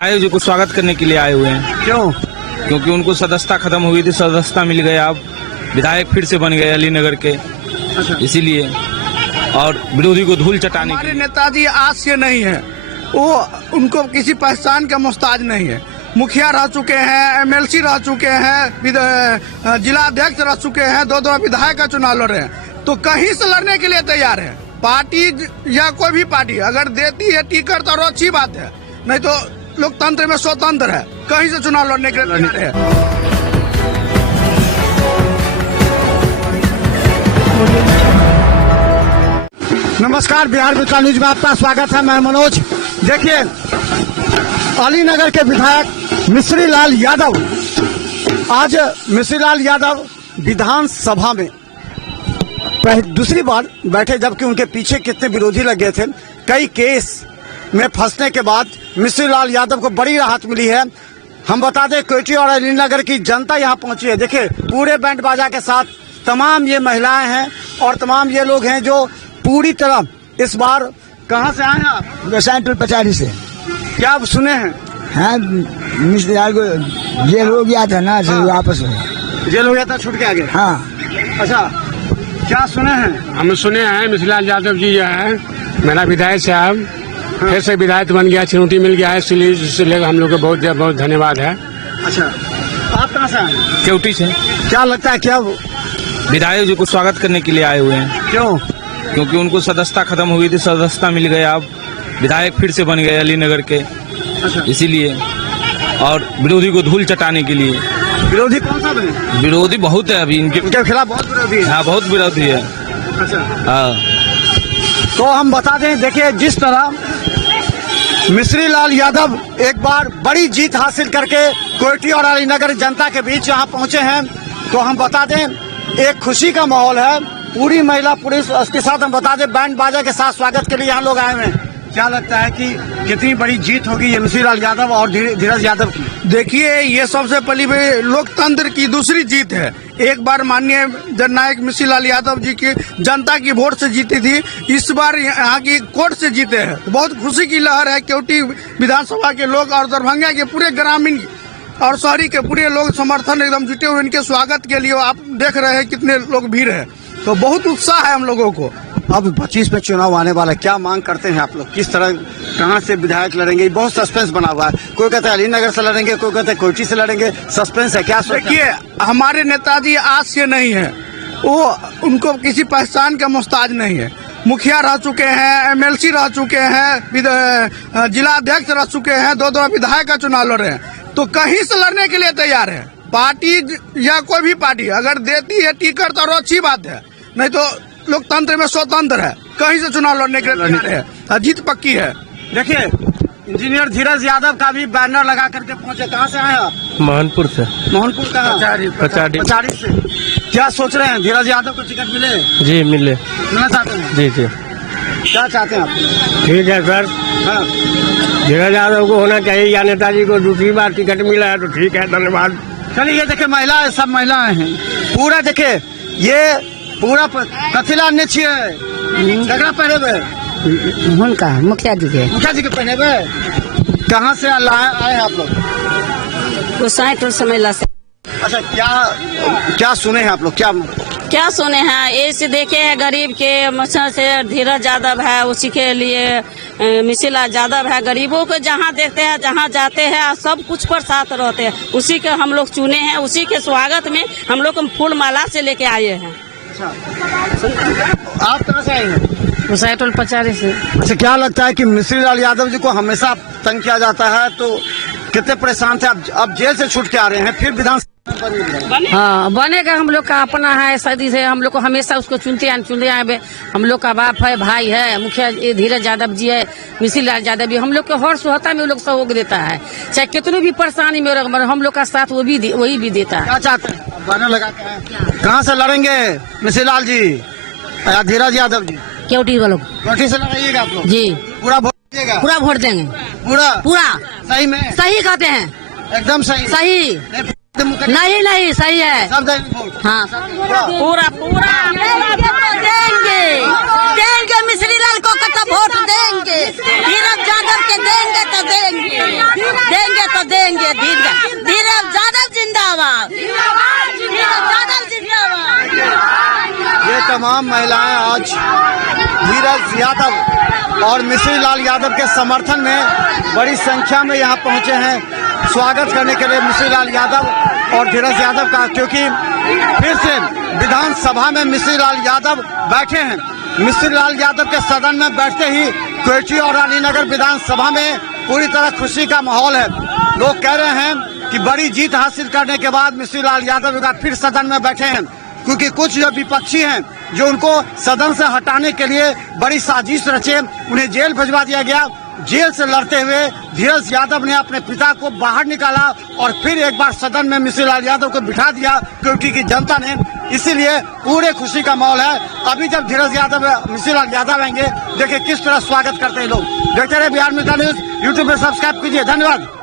आयोजन को स्वागत करने के लिए आए हुए हैं। क्यों? क्योंकि उनको सदस्यता खत्म हो गई थी, सदस्यता मिल गया, अब विधायक फिर से बन गए अलीनगर के, इसीलिए और विरोधी को धूल चटाने। हमारे नेताजी आज से नहीं है, वो उनको किसी पहचान का मोहताज नहीं है। मुखिया रह चुके हैं, एमएलसी रह चुके हैं, जिला अध्यक्ष रह चुके हैं, दो विधायक का चुनाव लड़ रहे हैं, तो कहीं से लड़ने के लिए तैयार है। पार्टी या कोई भी पार्टी अगर देती है टिकट तो अच्छी बात है, नहीं तो लोकतंत्र में स्वतंत्र है, कहीं से चुनाव लड़ने के लिए तैयार है। नमस्कार, बिहार विकास न्यूज में आपका स्वागत है। मैं मनोज। देखिए, अलीनगर के विधायक मिश्री लाल यादव, आज मिश्री लाल यादव विधानसभा में दूसरी बार बैठे, जबकि उनके पीछे कितने विरोधी लगे थे। कई केस में फंसने के बाद मिश्री लाल यादव को बड़ी राहत मिली है। हम बता दें, कोयटी और अलीनगर की जनता यहाँ पहुंची है। देखिए, पूरे बैंड बाजा के साथ तमाम ये महिलाएं हैं और तमाम ये लोग हैं जो पूरी तरह इस बार। कहाँ से आए हैं आप? गोसाईपुर पचारी से। क्या आप सुने हैं? हाँ, मिश्री लाल को जेल हो गया था ना, तो वापस हो जेल हो गया था, छूट के आ गए। हाँ। अच्छा, क्या सुने हैं? हम सुने हैं मिश्री लाल यादव जी जो है मेरा विधायक साहब फिर से विधायक बन गया, चुनौती मिल गया है, इसलिए हम लोग को बहुत बहुत धन्यवाद है। अच्छा, आप कहाँ से आए? केवटी से। क्या लगता है, क्या विधायक जी को स्वागत करने के लिए आए हुए हैं। क्यों? क्योंकि उनको सदस्यता खत्म हो गई थी, सदस्यता मिल गया, अब विधायक फिर से बन गए अलीनगर के, इसीलिए और विरोधी को धूल चटाने के लिए। विरोधी कौन सा बने? विरोधी बहुत है अभी इनके खिलाफ, बहुत विरोधी है। हाँ, बहुत विरोधी है। अच्छा, हाँ, तो हम बता दें, देखिए जिस तरह मिश्री लाल यादव एक बार बड़ी जीत हासिल करके कोयटी और अलीनगर जनता के बीच यहाँ पहुंचे हैं, तो हम बता दें एक खुशी का माहौल है। पूरी महिला पुलिस के साथ, हम बता दें बैंड बाजा के साथ स्वागत के लिए यहाँ लोग आए हुए हैं। क्या लगता है कि कितनी बड़ी जीत होगी ये मिश्री लाल यादव और धीरज यादव की? देखिए, ये सबसे पहली लोकतंत्र की दूसरी जीत है। एक बार माननीय जननायक मिश्री लाल यादव जी की जनता की वोट से जीती थी, इस बार यहाँ की कोर्ट से जीते हैं, तो बहुत खुशी की लहर है। केवटी विधानसभा के लोग और दरभंगा के पूरे ग्रामीण और शहरी के पूरे लोग समर्थन एकदम जुटे हुए इनके स्वागत के लिए। आप देख रहे हैं कितने लोग भीड़ है, तो बहुत उत्साह है हम लोगों को। अब 25 में चुनाव आने वाला, क्या मांग करते हैं आप लोग? किस तरह, कहां से विधायक लड़ेंगे? बहुत सस्पेंस बना हुआ है। कोई कहता है अलीनगर से लड़ेंगे, कोई कहता है कोयटी से लड़ेंगे। सस्पेंस है। क्या देखिए, हमारे नेताजी आज से नहीं है, वो उनको किसी पहचान का मोहताज नहीं है। मुखिया रह चुके हैं, एमएलसी रह चुके हैं, जिला अध्यक्ष रह चुके हैं, दो विधायक का चुनाव लड़ रहे हैं, तो कहीं से लड़ने के लिए तैयार है। पार्टी या कोई भी पार्टी अगर देती है टिकट तो अच्छी बात है, नहीं तो लोकतंत्र में स्वतंत्र है, कहीं से चुनाव लड़ने के लिए तैयार है। जीत पक्की है। देखिए, इंजीनियर धीरज यादव का भी बैनर लगा करके पहुंचे। कहाँ से आए आप? मोहनपुर से। मोहनपुर कहाँ? पचारी से। क्या सोच रहे हैं, धीरज यादव को टिकट मिले? जी, मिले। मिलना चाहते हैं? जी जी। क्या चाहते हैं आप? ठीक है सर, हाँ, धीरज यादव को होना चाहिए, या नेताजी को दूसरी बार टिकट मिला है तो ठीक है, धन्यवाद। चलिए, ये देखिए महिला, सब महिलाएं हैं पूरा। देखिए, ये पूरा कथिला अन्य छगड़ा पहने हुए उनका मुखिया जी के पहने हुए। कहाँ से आए हैं आप लोग? गोसाईपुर से महिला से। अच्छा, क्या सुने हैं आप लोग? क्या सुने हैं? ऐसे देखे हैं गरीब के मच्छर से धीरज यादव है, उसी के लिए मिश्री लाल यादव है। गरीबों को जहाँ देखते हैं, जहाँ जाते हैं, सब कुछ पर साथ रहते हैं, उसी के हम लोग चुने हैं। उसी के स्वागत में हम लोग फूल माला से लेके आए हैं। आप कहाँ से आए हैं? गोसाईपुर पचारी से। अच्छा, क्या लगता है कि मिश्री लाल यादव जी को हमेशा तंग किया जाता है, तो कितने परेशान थे? अब जेल से छूट के आ रहे हैं, फिर विधानसभा। हाँ, बनेगा। हम लोग का अपना है, सदी से हम लोग को हमेशा उसको चुनते आए। हम लोग का बाप है, भाई है, मुखिया धीरज यादव जी है, मिश्री लाल यादव भी। हम लोग के हर सुहता में वो लोग सहयोग देता है, चाहे कितनी भी परेशानी में हम लोग का साथ वही भी देता है। क्या चाहते हैं? बैनर लगाते हैं। कहाँ से लड़ेंगे मिश्री लाल जी या धीरज यादव जी? केवटी वालों कोयटी से लड़ाइएगा आप लोग? जी। पूरा वोट दीजिएगा? पूरा वोट देंगे। पूरा सही में? सही कहते हैं, एकदम सही। नहीं सही है। सब वोट? हाँ, पूरा देंगे मिश्री लाल को वोट देंगे, धीरज यादव के देंगे तो देंगे, देंगे तो देंगे। धीरज यादव जिंदाबाद, धीरज यादव जिंदाबाद। ये तमाम महिलाएं आज धीरज यादव और मिश्री लाल यादव के समर्थन में बड़ी संख्या में यहाँ पहुंचे हैं स्वागत करने के लिए मिश्री लाल यादव और धीरज यादव का, क्योंकि फिर से विधानसभा में मिश्री लाल यादव बैठे हैं। मिश्री लाल यादव के सदन में बैठते ही क्वेटी और रानीनगर विधानसभा में पूरी तरह खुशी का माहौल है। लोग कह रहे हैं कि बड़ी जीत हासिल करने के बाद मिश्री लाल यादव एक बार फिर सदन में बैठे हैं, क्योंकि कुछ जो विपक्षी हैं जो उनको सदन से हटाने के लिए बड़ी साजिश रचे, उन्हें जेल भिजवा दिया गया। जेल से लड़ते हुए धीरज यादव ने अपने पिता को बाहर निकाला और फिर एक बार सदन में मिश्री लाल यादव को बिठा दिया क्योंकि की जनता ने। इसीलिए पूरे खुशी का माहौल है। अभी जब धीरज यादव मिश्री लाल यादव आएंगे, देखिए किस तरह स्वागत करते हैं लोग। देखते रहे बिहार मित्र न्यूज, यूट्यूब पे सब्सक्राइब कीजिए। धन्यवाद।